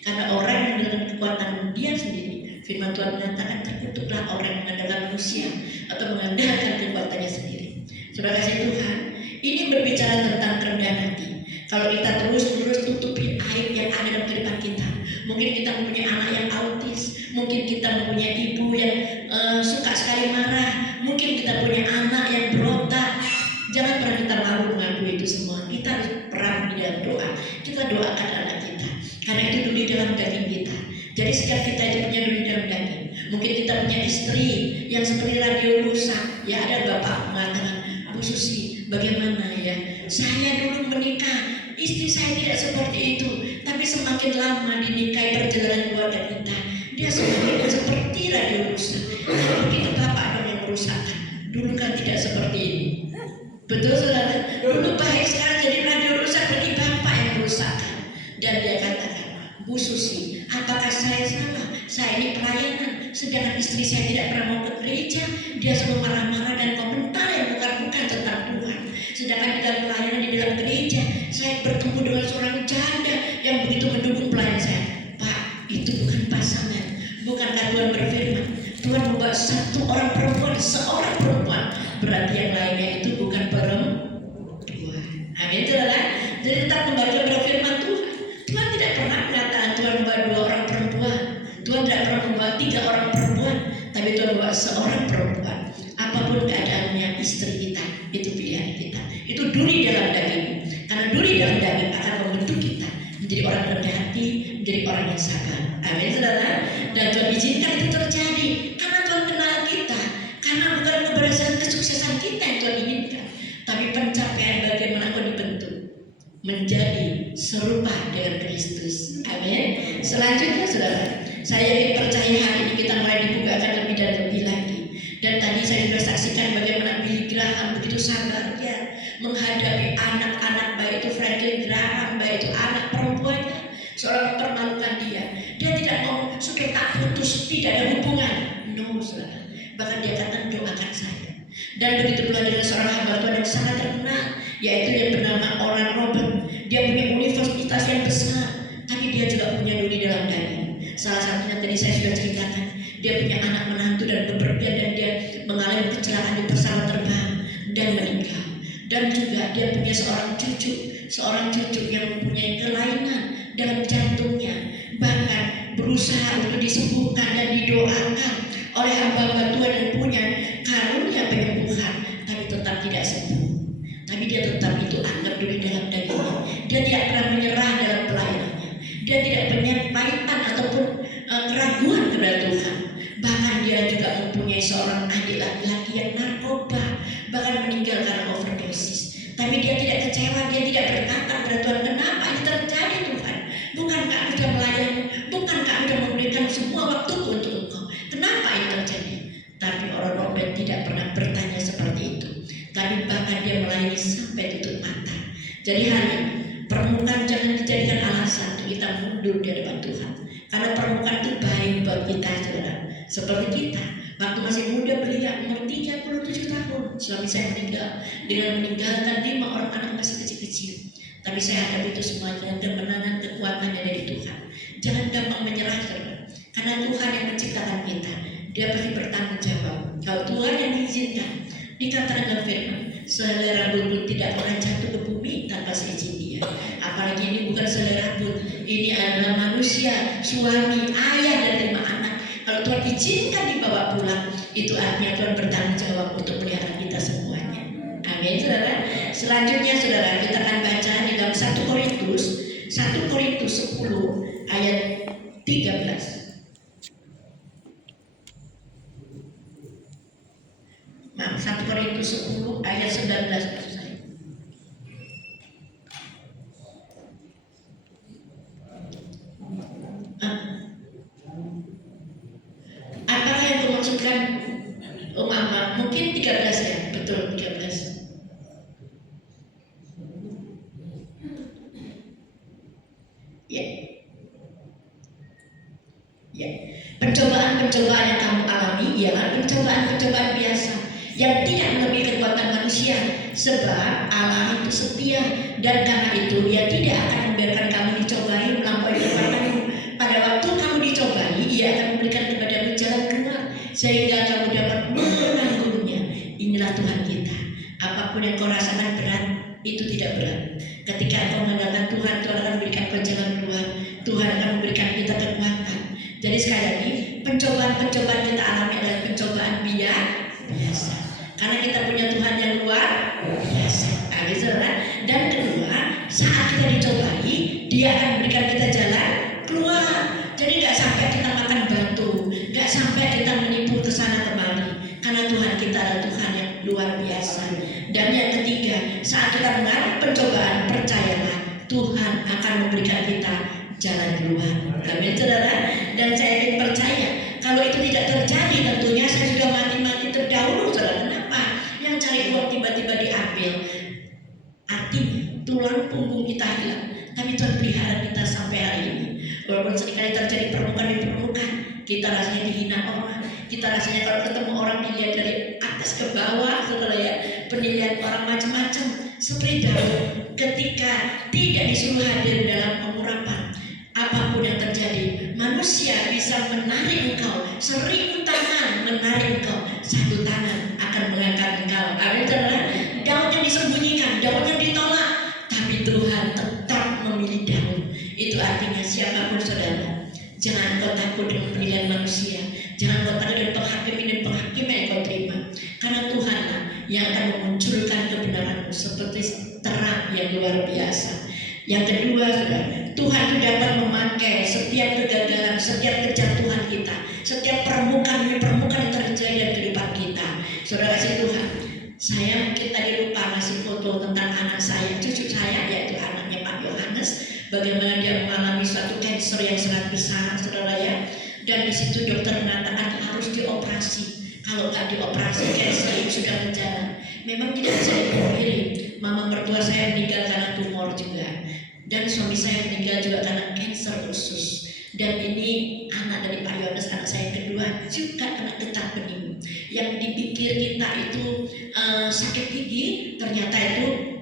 Karena orang yang mengandalkan kekuatan dia sendiri, firman Tuhan menyatakan terkutuklah orang yang mengandalkan manusia atau mengandalkan kekuatannya sendiri. Saudara kasih Tuhan, ini berbicara tentang kerendahan hati. Kalau kita terus-menerus tutupi aib yang ada dalam kehidupan kita, mungkin kita mempunyai anak yang autis, mungkin kita mempunyai ibu yang suka sekali marah, mungkin kita punya anak yang berontak. Jangan pernah kita malu mengakui itu semua. Kita harus perang di dalam doa. Kita doakan anak kita, karena itu duri dalam daging kita. Jadi setiap kita itu punya duri dalam daging. Mungkin kita punya istri yang seperti radio rusak. Ya, ada bapak mengatakan, Bu Susi, bagaimana ya? Saya dulu menikah, istri saya tidak seperti itu. Tapi semakin lama dinikahi perjalanan keluarga kita, dia semakin seperti radio rusak. Kalau begitu bapak yang merusakkan. Dulu kan tidak seperti ini. Betul saudara? Dulu baik, sekarang jadi radio rusak, berarti bapak yang merusakkan. Dan dia katakan, Bu Susi, apakah saya salah? Saya ini pelayanan, sedangkan istri saya tidak pernah mau ke gereja. Dia selalu marah-marah dan komentar yang bukan tentang Tuhan. Sedangkan di dalam pelayanan di dalam gereja, saya bertemu dengan seorang janda yang begitu mendukung pelayanan saya. Pak, itu bukan pasangan. Bukankah Tuhan berfirman, Tuhan membuat satu orang perempuan, seorang perempuan, berarti yang lainnya itu bukan perempuan. Amin, saudara. Jadi tetap kembali kepada firman Tuhan. Tuhan tidak pernah mengatakan Tuhan membuat 2 orang perempuan. Tuhan tidak pernah membuat 3 orang perempuan, tapi Tuhan membuat seorang perempuan. Apapun keadaannya, istri kita itu pilihan kita. Itu duri dalam daging. Karena duri dalam daging akan membentuk kita menjadi orang rendah hati, menjadi orang yang sabar. Amin, saudara. Dan Tuhan izinkan itu terjadi karena Tuhan kenal kita. Karena bukan keberhasilan kesuksesan kita yang Tuhan inginkan, tapi pencapaian bagaimana kau dibentuk menjadi serupa dengan Kristus. Amin. Selanjutnya saudara, saya ingin percaya hari ini kita mulai dibukakan lebih dan lebih lagi. Dan tadi saya juga saksikan bagaimana Billy Graham begitu sabarnya menghadapi anak-anak, baik itu Franklin Graham, baik itu anak perempuannya, seorang mempermalukan dia. Dia tidak mau, sudah tak putus, tidak ada hubungan. No, saudara. Bahkan dia katakan, doakan saya. Dan begitu pula dengan seorang hamba Tuhan yang sangat terkenal, yaitu yang bernama Oral Roberts. Dia punya universitas yang besar, tapi dia juga punya duri dalam daging. Salah satunya tadi saya sudah ceritakan, dia punya anak menantu dan bepergian, dan dia mengalami kecelakaan di pesawat terbang dan meninggal. Dan juga dia punya seorang cucu yang mempunyai kelainan dalam jantungnya, bahkan berusaha untuk disembuhkan dan didoakan oleh hamba-hamba Tuhan yang punya karunia penyembuhan, tapi tetap tidak sembuh. Tapi dia tetap itu anggap duri dalam dagingnya. Dia tidak pernah menyerah dalam pelayanannya. Dia tidak punya paitan ataupun keraguan kepada Tuhan. Bahkan dia juga mempunyai seorang adik laki-laki yang narkoba, bahkan meninggal karena overdosis. Tapi dia tidak kecewa, dia tidak berkata kepada Tuhan, kenapa ini terjadi Tuhan? Bukankah aku sudah melayani? Bukankah aku sudah memberikan semua waktu untuk Engkau? Kenapa ini terjadi? Tapi orang Robert tidak pernah bertanya seperti itu. Tapi bahkan dia melayani sampai tutup mata. Jadi hari ini permukaan jangan dijadikan alasan untuk kita mundur di hadapan Tuhan. Karena permukaan itu baik buat kita, saudara. Seperti kita, waktu masih muda beliau umur 37 tahun, suami saya meninggal dengan meninggalkan 5 orang anak masih kecil-kecil. Tapi saya hadapi itu semua dengan kemenangan, kekuatan yang dari Tuhan. Jangan gampang menyerah, saudara. Karena Tuhan yang menciptakan kita, Dia pasti bertanggung jawab. Kalau Tuhan yang mengizinkan, dikatakan dalam firman, sehelai rambut pun tidak pernah jatuh ke bumi tanpa seizin Dia. Apalagi ini bukan sehelai rambut, ini adalah manusia, suami, ayah dan 5 anak. Kalau Tuhan izinkan dibawa pulang, Itu artinya Tuhan bertanggung jawab untuk melihara kita semuanya. Amin, saudara. Selanjutnya, saudara, kita akan baca di dalam 1 Korintus 10 ayat 13. Nah, 1 Korintus 10 ayat 19 maksud saya. Apakah yang dimaksudkan? Oh maaf, mungkin 13 ya, betul 13. Ya. Ya. Pencobaan-pencobaan yang kamu alami ialah pencobaan-pencobaan biasa yang tidak melebihi kekuatan manusia, sebab Allah itu setia, dan karena itu Dia tidak akan membiarkan kamu dicobai melampaui kekuatanmu. Pada waktu kamu dicobai, Ia akan memberikan kepadamu jalan keluar sehingga kamu dapat menanggungnya. Inilah Tuhan kita. Apapun yang kau rasakan berat, itu tidak berat. Ketika kau mengandalkan Tuhan, Tuhan akan memberikan kau jalan keluar. Tuhan akan memberikan kita kekuatan. Jadi sekali lagi, pencobaan-pencobaan kita alami adalah pencobaan biasa. Karena kita punya Tuhan yang luar biasa. Amin, saudara. Dan kedua, saat kita dicobai, Dia akan memberikan kita jalan keluar. Jadi nggak sampai kita makan batu, nggak sampai kita menipu ke sana kemari. Karena Tuhan kita adalah Tuhan yang luar biasa. Dan yang ketiga, saat kita mengalami pencobaan, percayalah Tuhan akan memberikan kita jalan keluar. Amin, saudara. Dan saya ingin percaya, kalau itu tidak terjadi, tentunya saya sudah mati-mati terdahulu, saudara. Kenapa? Yang cari uang tiba-tiba diambil. Artinya tulang punggung kita hilang, tapi Tuhan pelihara kita sampai hari ini. Walaupun seringkali terjadi permukaan di permukaan, kita rasanya dihina orang, kita rasanya kalau ketemu orang dilihat dari atas ke bawah, saudara ya, penilaian orang macam-macam. Seperti Daud, ketika tidak disuruh hadir dalam pengurapan, apapun yang terjadi, manusia bisa menarik engkau, 1000 tangan menarik engkau, 1 tangan akan mengangkat engkau. Amin, saudara. Daud yang disembunyikan, Daud yang ditolak, tapi Tuhan tetap memilih Daud. Itu artinya siapapun saudara, jangan kau takut dengan penilaian manusia, jangan kau takut dengan penghakiman yang kau terima, karena Tuhanlah yang akan memunculkan kebenaranmu seperti terang yang luar biasa. Yang kedua, saudara, Tuhan itu dapat memakai setiap kegagalan, setiap kejatuhan kita, setiap permukaan yang terjadi dalam kehidupan kita. Saudara kasih Tuhan, saya mungkin tadi lupa ngasih foto tentang anak saya, cucu saya, yaitu anaknya Pak Yohanes, bagaimana dia mengalami suatu kanker yang sangat besar, saudara ya. Dan di situ dokter mengatakan harus dioperasi. Kalau nggak dioperasi, kanker itu sudah menjalar. Memang tidak bisa dipungkiri, mama mertua saya meninggal karena tumor juga, dan suami saya meninggal juga karena kanker usus. Dan ini anak dari Pak Yohanes, anak saya yang kedua, juga kena getah bening. Yang dipikir kita itu sakit gigi, ternyata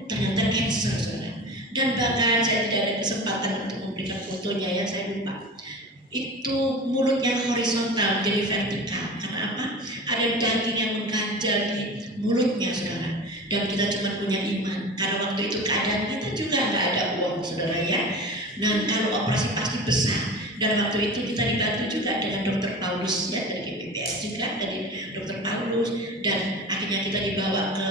kanker, saudara. Dan bahkan saya tidak ada kesempatan untuk memberikan fotonya ya, saya lupa. Itu mulutnya horizontal jadi vertikal. Karena apa? Ada daging yang mengganjal di mulutnya, saudara. Dan kita cuma punya iman, karena waktu itu keadaan kita juga nggak ada uang, saudara ya. Dan kalau operasi pasti besar. Dan waktu itu kita dibantu juga dengan dokter Paulus ya, dari GPPS juga, dari dokter Paulus. Dan akhirnya kita dibawa ke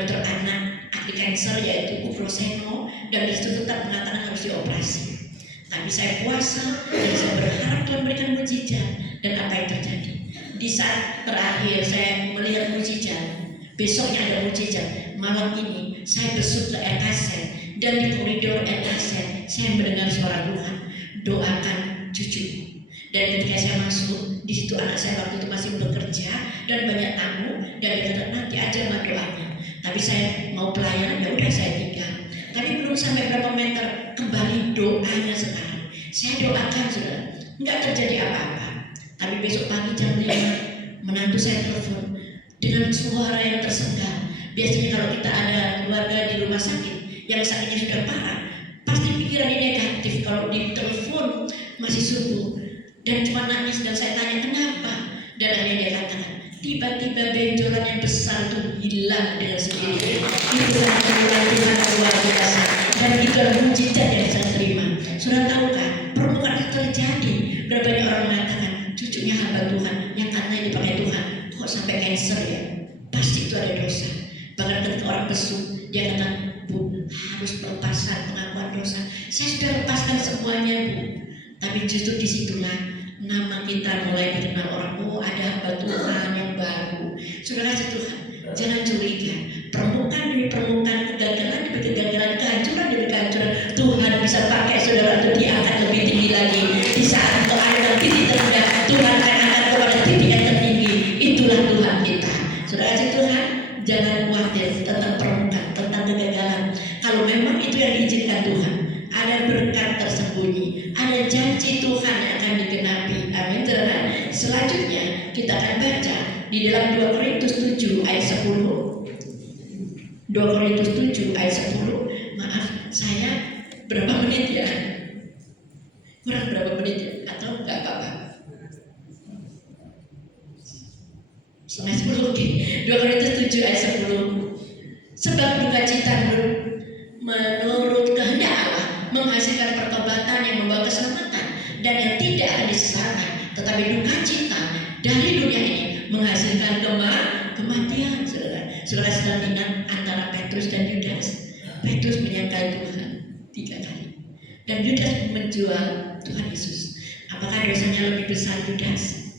dokter anak ahli kanker yaitu Bu Proseno. Dan disitu tetap mengatakan harus dioperasi. Tapi saya puasa dan saya berharap Tuhan berikan mukjizat. Dan apa yang terjadi? Di saat terakhir saya melihat mukjizat, besoknya ada mukjizat. Malam ini saya besuk ke RKZ, dan di koridor RKZ saya mendengar suara Tuhan, doakan cucu. Dan ketika saya masuk, di situ anak saya waktu itu masih bekerja dan banyak tamu, dan dia kata nanti aja mah doanya. Tapi saya mau pelayanan, ya udah saya tinggal. Tapi belum sampai berapa meter, kembali doanya sekarang. Saya doakan, saudara, nggak terjadi apa-apa. Tapi besok pagi jam 5, menantu saya telepon dengan suara yang tersengal. Biasanya kalau kita ada keluarga di rumah sakit yang sakitnya sudah parah, pasti pikirannya negatif. Kalau ditelepon masih subuh dan cuma nangis, dan saya tanya kenapa, dan akhirnya dia katakan tiba-tiba benjolan yang besar itu hilang dengan sendirinya. Itu adalah Tuhan luar biasa, dan itu adalah mukjizat yang saya terima. Saudara tahukah, permukaan itu terjadi. Berapa banyak orang mengatakan cucunya hamba Tuhan yang katanya dipakai Tuhan, kok sampai cancer ya? Pasti itu ada dosa. Bahkan ketika orang besuk, dia kata, Bu, harus melepaskan pengakuan dosa. Saya sudah lepaskan semuanya, Bu. Tapi justru disitulah nama kita mulai dikenal orang. Oh, ada hamba Tuhan yang baru. Saudara Tuhan, jangan curiga. Permukaan demi permukaan, kegagalan demi kegagalan, kehancuran demi kehancuran, Tuhan bisa pakai saudara untuk diangkat lebih tinggi lagi. Di saat engkau ada dalam titik terendah, Tuhan akan angkat kepada titik yang tertinggi. Itulah Tuhan kita. Saudara Tuhan, jangan khawatir tentang permukaan, tentang kegagalan. Kalau memang itu yang diizinkan Tuhan, ada berkat tersembunyi, ada janji Tuhan yang akan digenapi. Amin. Selanjutnya kita akan baca di dalam 2 Korintus 7 ayat 10. 2 Korintus 7 ayat 10. Maaf, saya berapa menit ya? Kurang berapa menit ya? Atau enggak apa-apa? Setengah 10, oke. 2 Korintus 7 ayat 10. Sebab duka cita menurut kehendak Allah menghasilkan pertobatan yang membawa keselamatan, dan yang tidak akan disesatkan. Tetapi duka cita dari dunia ini menghasilkan kematian. Saudara sedang ingat antara Petrus dan Yudas. Petrus menyangkal Tuhan 3 kali, dan Yudas menjual Tuhan Yesus. Apakah dosanya lebih besar Yudas?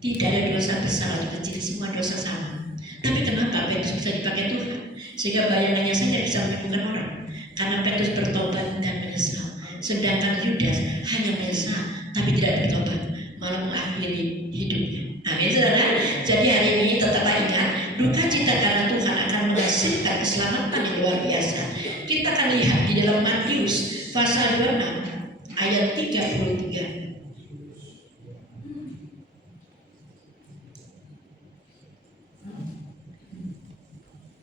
Tidak ada dosa besar atau kecil, semua dosa sama. Tapi kenapa Petrus bisa dipakai Tuhan? Sehingga bayangannya saja bisa menyembuhkan orang. Karena Petrus bertobat dan menyesal. Sedangkan Yudas hanya menyesal tapi tidak bertobat, malah mengakhiri hidupnya. Amin, saudara. Jadi hari ini tetaplah ingat, duka cita karena Tuhan akan menghasilkan keselamatan yang luar biasa. Kita akan lihat di dalam Matius pasal 26 ayat 33.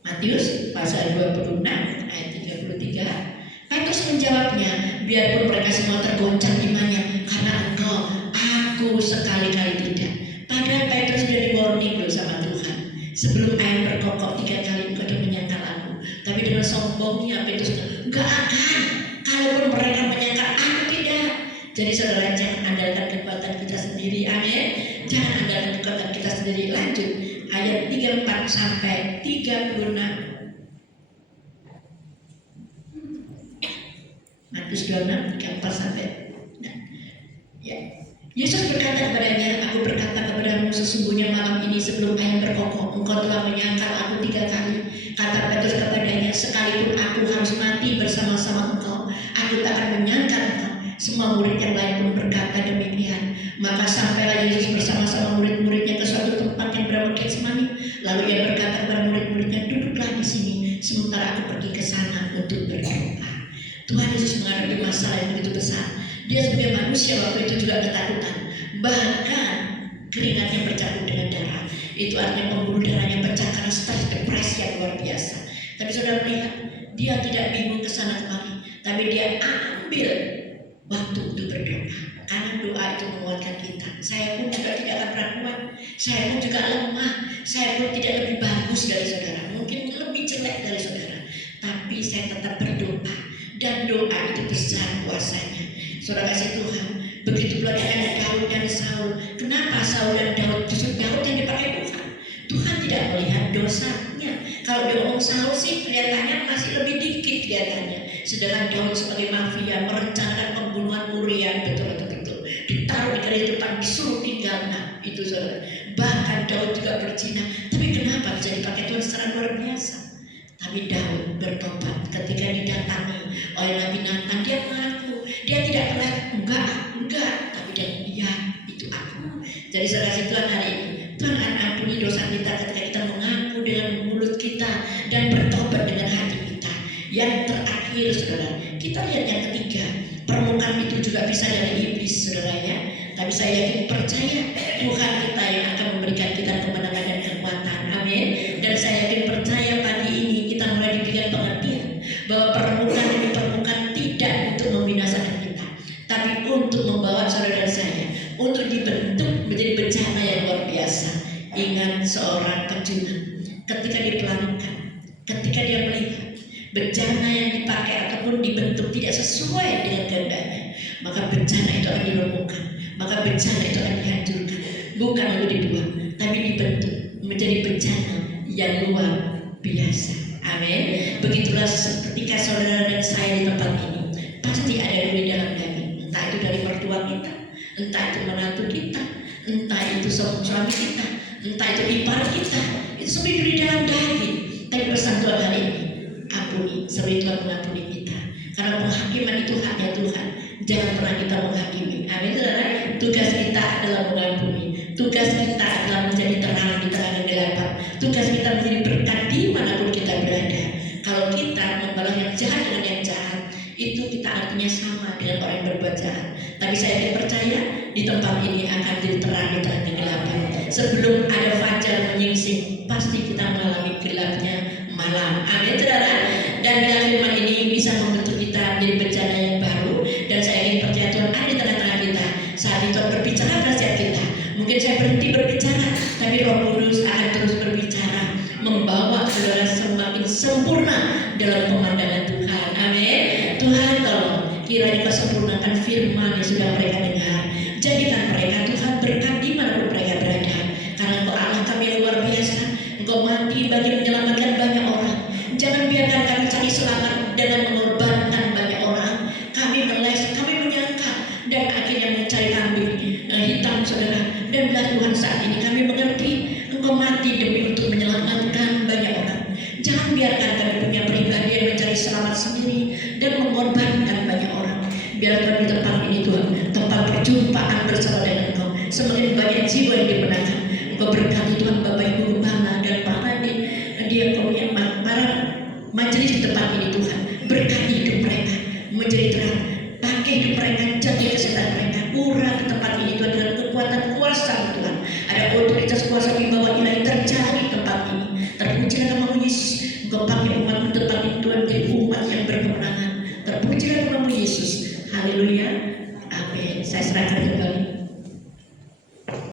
Matius pasal 26 ayat 33. Petrus menjawabnya, biarpun mereka semua tergoncang imannya karena engkau, aku sekali-kali tidak. Padahal Petrus sudah di warning loh sama Tuhan. Sebelum ayam berkokok 3 kali engkau sudah menyangkal aku. Tapi dengan sombongnya Petrus enggak akan. Kalaupun mereka menyangkal aku tidak. Jadi saudara, jangan andalkan kekuatan kita sendiri. Amin. Jangan andalkan kekuatan kita sendiri. Lanjut ayat 34 sampai 36. Matius 26 34 sampai. Nah, ya. Yesus berkata kepadanya, aku berkata kepadamu, sesungguhnya malam ini sebelum ayam berkokok, engkau telah menyangkal aku 3 kali. Kata Petrus kepadanya, sekalipun aku harus mati bersama-sama engkau, aku tak akan menyangkal engkau. Semua murid yang lain pun berkata demikian. Maka sampailah Yesus bersama-sama murid-muridnya ke suatu tempat yang bernama Getsemani. Lalu ia berkata kepada murid-muridnya, duduklah di sini, sementara aku pergi ke sana untuk berdoa. Tuhan Yesus menghadapi masalah yang begitu besar. Dia sebagai manusia waktu itu juga ketakutan. Bahkan keringatnya bercampur dengan darah. Itu artinya pembuluh darahnya pecah karena stres depresi yang luar biasa. Tapi saudara melihat, dia tidak bingung ke sana kemari, tapi dia ambil waktu untuk berdoa. Karena doa itu menguatkan kita. Saya pun juga tidak akan pernah kuat. Saya pun juga lemah. Saya pun tidak lebih bagus dari saudara. Mungkin lebih jelek dari saudara. Tapi saya tetap berdoa. Dan doa itu besar kuasanya. Saudara kasih Tuhan, begitu pula dengan Daud dan Saul. Kenapa Saul dan Daud? Justru Daud yang dipakai Tuhan. Tuhan tidak melihat dosanya. Kalau diomong Saul sih kelihatannya masih lebih dikit kelihatannya. Sedangkan Daud sebagai mafia merencanakan pembunuhan Uriah, betul-betul ditaruh di garis depan, disuruh tinggal. Nah itu saudara. Bahkan Daud juga berzina. Tapi kenapa bisa dipakai Tuhan secara luar biasa? Tapi Daud bertobat ketika didatangi oleh Nabi Nathan. Dia mengaku, dia tidak pernah enggak, tapi dia iya itu aku. Jadi saudara Tuhan, hari ini Tuhan akan ampuni dosa kita ketika kita mengaku dengan mulut kita dan bertobat dengan hati kita. Yang terakhir saudara, kita lihat yang ketiga, permukaan itu juga bisa dari iblis saudara ya. Tapi saya yakin percaya Tuhan kita yang akan memberikan kita kemenangan dan kekuatan. Amin. Dan saya yakin percaya pagi ini kita mulai diberikan pengertian bahwa permukaan demi permukaan tidak untuk membinasakan kita, tapi untuk membawa saudara saya untuk dibentuk menjadi bencana yang luar biasa. Ingat seorang pejuang ketika dipelankan, ketika dia melihat bencana yang dipakai ataupun dibentuk tidak sesuai dengan kehendaknya, maka bencana itu akan dilumpuhkan, maka bencana itu akan dihancurkan, bukan lalu dibuang, tapi dibentuk. yang luar biasa. Amin. Begitulah ketika saudara dan saya di tempat ini, pasti ada duri dalam daging. Entah itu dari mertua kita, entah itu menantu kita, entah itu suami kita, entah itu ipar kita, itu semua duri dalam daging. Tapi pesan Tuhan hari ini, ampuni, sebab Tuhan mengampuni kita. Karena penghakiman itu haknya Tuhan. Jangan pernah kita menghakimi. Amin, saudara. Tugas kita adalah mengampuni. Tugas kita adalah menjadi terang di tengah kegelapan. Tugas kita menjadi berkat dimanapun kita berada. Kalau kita membalas yang jahat dengan yang jahat, itu kita artinya sama dengan orang yang berbuat jahat. Tapi saya percaya di tempat ini akan jadi terang di tengah kegelapan. Sebelum ada fajar menyingsing, pasti kita mengalami gelapnya malam. Amin, saudara. Dan dalam firman ini bisa membentuk kita menjadi bencana yang baru. Dan saya ingin percaya Tuhan ada di tengah-tengah kita. Saat itu berbicara pada setiap kita. Mungkin saya berhenti berbicara, tapi Roh Kudus akan terus berbicara, membawa saudara semakin sempurna dalam pemandangan Tuhan. Amin. Tuhan tolong kiranya Kau sempurnakan firman yang sudah mereka dengar. Jadikan mereka Tuhan berkat dimanapun mereka berada. Karena Engkau Allah kami yang luar biasa. Engkau mati bagi menyelamatkan banyak orang. Jangan biarkan kami cari selamat dengan mengorbankan banyak orang. Kami meles, kami menyangka, dan akhirnya mencari kambing hitam, saudara. Dan belah Tuhan saat ini kami mengerti Engkau mati demi untuk menyelamatkan banyak orang. Jangan biarkan kami punya pribadi yang mencari selamat sendiri dan mengorbankan banyak orang. Biarkan di tempat ini Tuhan, tempat perjumpaan bersama dengan Engkau. Semakin banyak jiwa yang dimenangkan. Engkau berkati Tuhan Bapak Ibu Gembala dan para diakon yang para majelis di tempat ini Tuhan. Berkati hidup mereka menjadi terang. Pakai hidup mereka, jaga kesehatan mereka. Urang di tempat ini Tuhan dengan kekuatan kuasa Tuhan. Ada otoritas kuasa di bawah ilahi terjadi di tempat ini. Terpujilah nama Yesus. Engkau pakai umat di tempat ini Tuhan, jadi umat yang berkembang.